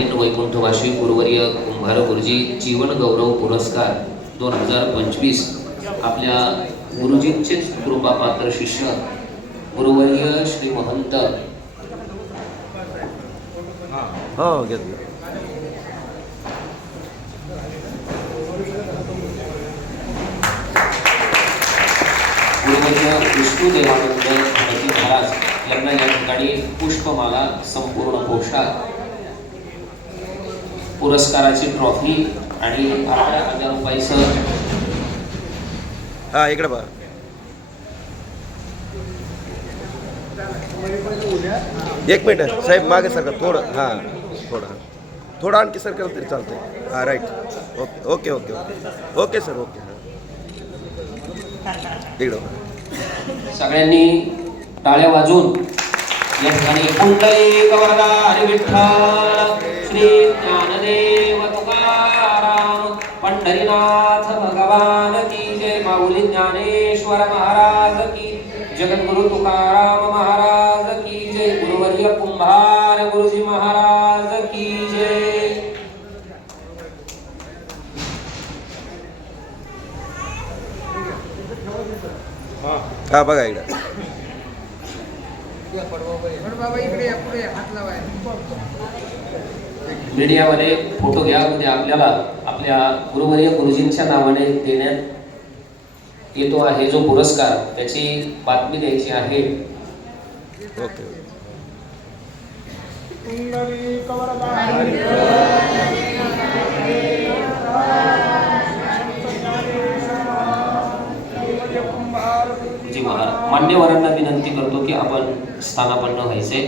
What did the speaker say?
स्वाधीन वैकुंठवासी गुरुवर्य कुंभार गुरुजी जीवन गौरव पुरस्कार दोन हजार पंचवीस. आपल्या गुरुजींचेच कृपापात्र शिष्य गुरुवर्य श्री महंत हो गुरुवर्य विष्णू देवानंद महाराज यांना या ठिकाणी पुष्पमाला संपूर्ण पोशाख पुरस्काराची ट्रॉफी आणि अकरा हजार रुपयाचं हा इकडे बघा. एक मिनिट साहेब मागे सरका थोडं हां थोडं हां. थोडं आणखी सरकार तरी चालतंय. हां right okay okay okay okay. Okay sir okay इकडं बघा. सगळ्यांनी टाळ्या वाजवून या ठिकाणी कुंडली कवरदा हरी विठ्ठल श्री पंढरीनाथ भगवान की जय माऊली ज्ञानेश्वर महाराज की जगद्गुरु तुकाराम महाराज की जय गुरुवर्य कुंभार गुरुजी महाराज की जय। हा बघा इकडं. मीडियामध्ये फोटो घ्या उद्या आपल्याला आपल्या गुरुवर्य गुरुजींच्या नावाने देण्यात येतो आहे जो पुरस्कार. त्याची बातमी द्यायची आहे. ओके. जी महाराज मान्यवरांना विनंती करतो की आपण स्थानापन्न व्हायचे.